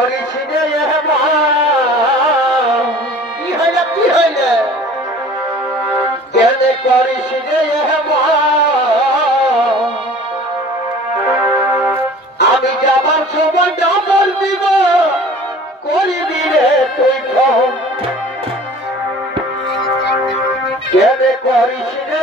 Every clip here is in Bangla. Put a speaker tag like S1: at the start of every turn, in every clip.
S1: করেছি রে কি হয় না কি হয় না জ্ঞানে করেছি রে আমি যাবার সময় না বলবি করিবি রে তুই জ্ঞানে করিস রে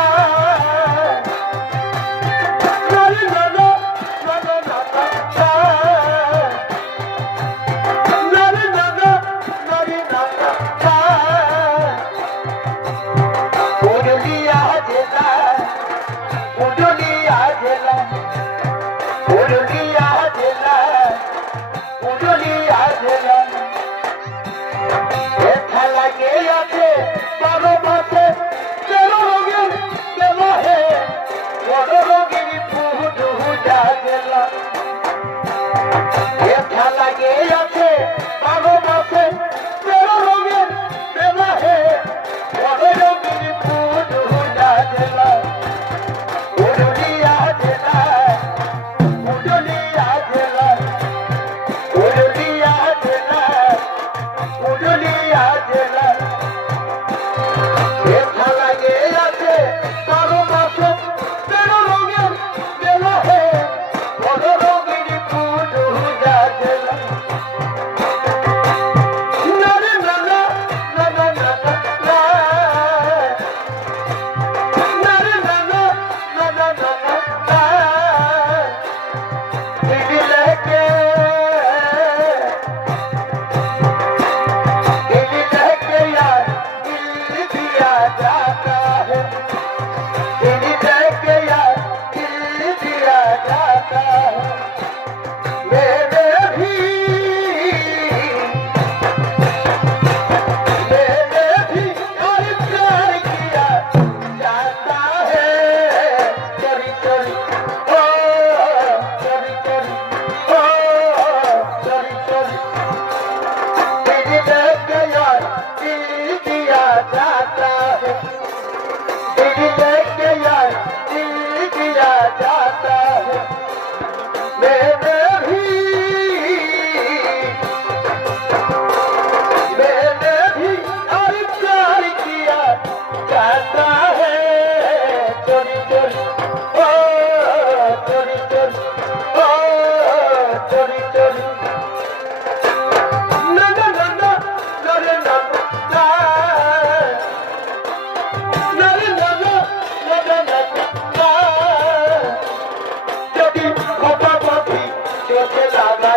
S1: para bater.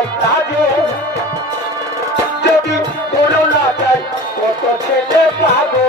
S1: যায় তাদের যদি কোনো না যায় কত ছেলে পাগল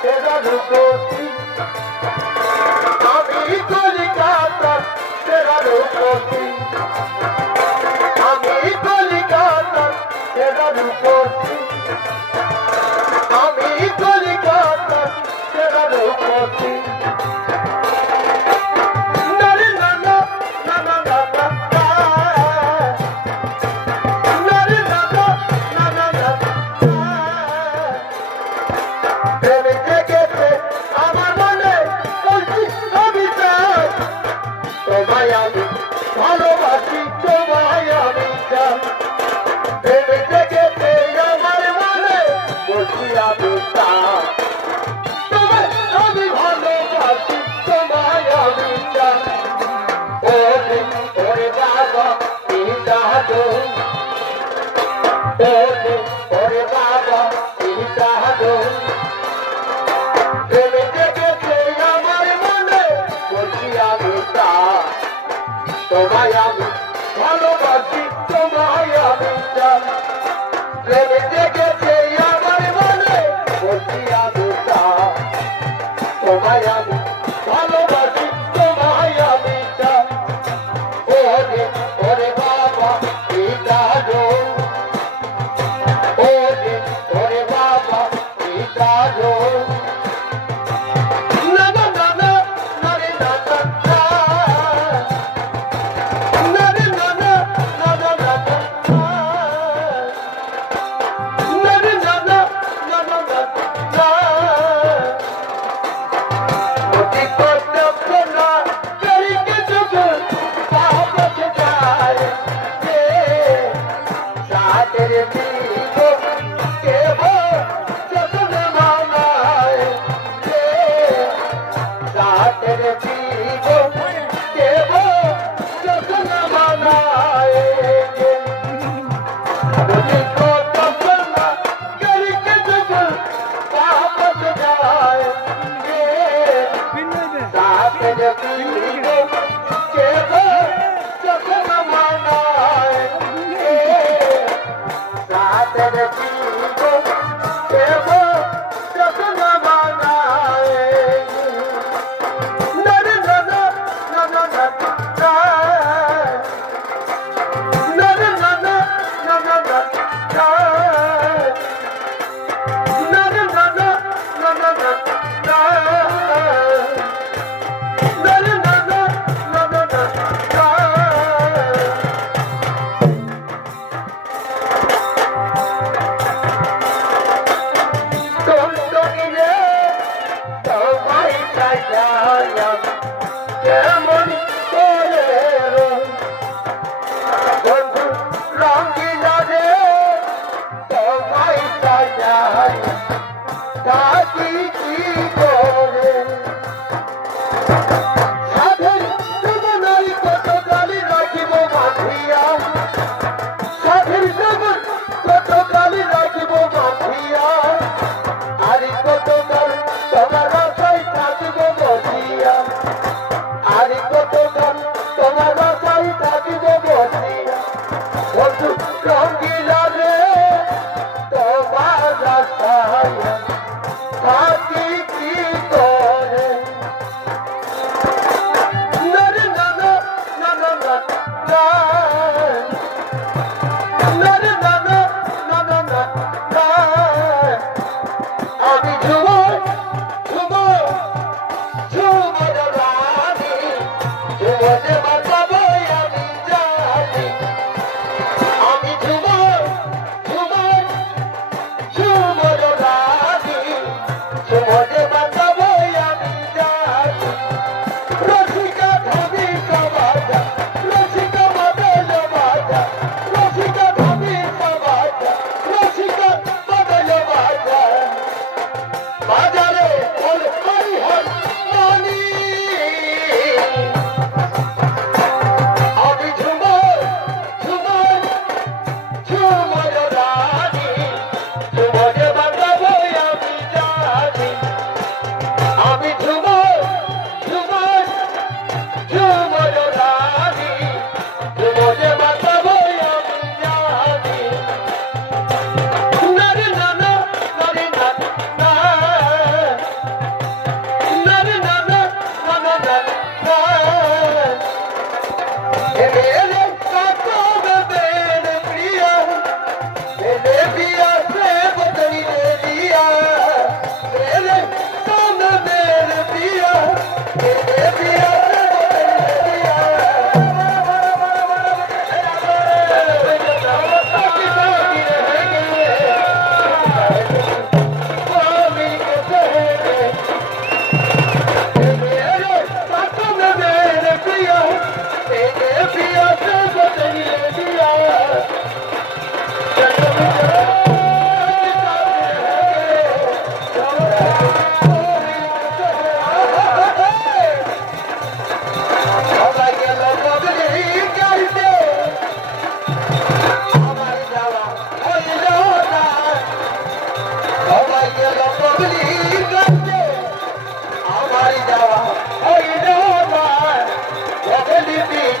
S1: সে জাদু তোমায় আমি ভালোবাসি তোমায় আমি প্রেমে দেখেছে আমার মনে বলছি আমি তোমায় আমি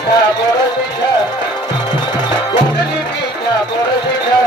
S1: পিঠা বড় পিঠা বদলি পিঠা বড় পিঠা